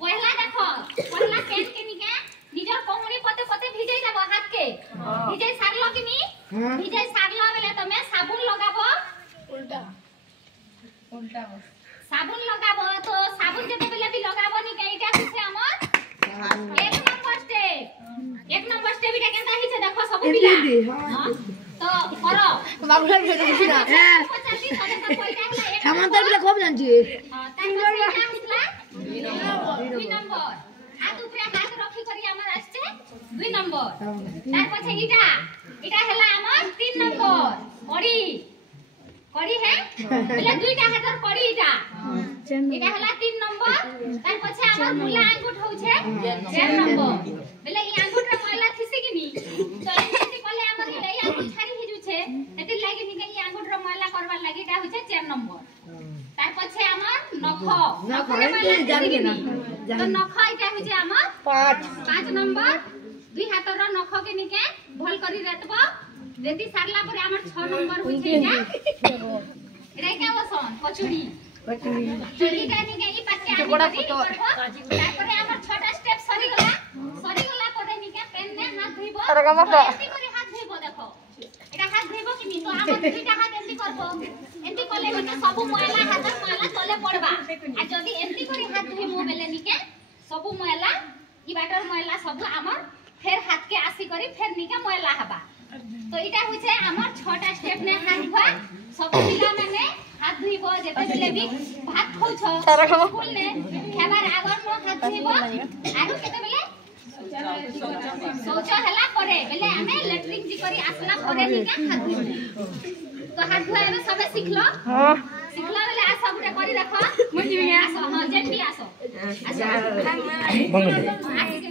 पहला देखो पहला पेन के निके निजर कोहणी पते पते भिजै देबो हाथ के भिजै सारलो कि नी भिजै सारलो बेले तमे साबुन लगाबो उल्टा उल्टा साबुन लगाबो तो साबुन जते बेले भी लगाबो नी केइटा हिसे हमर एक नंबर स्टेप इटा केनता हिसे देखो सब पिला हां तो करो बाबूला भी देखि ना हेमंत भी खूब जानछि हां दुई नंबर हाथ ऊपर हाथ रखी करी हमर आछे 2 नंबर तार पछे इटा हला हमर 3 नंबर कड़ी है बोले दुईटा हाथर कड़ी इटा हला 3 नंबर तार पछे हमर मुला आंगुठ होछे 4 नंबर बोले ई आंगुठ रे मैला थिसे कि नी तो एति कले हमर ई आंगुठ छाड़ी हि जुछे एति लागि नी ई आंगुठ रे मैला करबा लागि इटा होछे 4 नंबर तार पछे हमर नख जानि ना तो नख इटा होछे हमर 5 नंबर दुई हाथर नख के निके भल करी रेतबो रेती सारला परे हमर 6 नंबर होइछे इटा एटा क्या बसन कचुड़ी चुड़ी का निके ई पाके आनी बड़ा फोटो तार परे हमर 6टा स्टेप सरी गला परे निके पेन ने हाथ धोइबो एति करे हाथ धोइबो देखो एटा हाथ धोइबो कि नी तो हमर दुईटा हाथ एंती करबो एंती करले निके सब मैला हाथ मैला तले पड़बा आ जदी एंती करे हाथ धोइबो बेले निके सब मैला ई बाटर मैला सब हमर फेर हाथ के आसी करी फेर निके मैला हबा तो इटा होछे हमर 6टा स्टेप ने हाथ धोआ सब पिला माने हाथ धोइबो जेते बेले भी भात खाउछ स्कूल ने खेबार आगर न हाथ धोइबो आरो केते बेले शौच हला परे बेले हमें लैट्रिन जी करी आसला परे निके हाथ धोइबो तो हाथ धोआ एबे सबे सिखलो हां सिखला बेले आ सबटे करी देखो मुझी भी आसो हां जेन भी आसो अच्छा बंगले आके के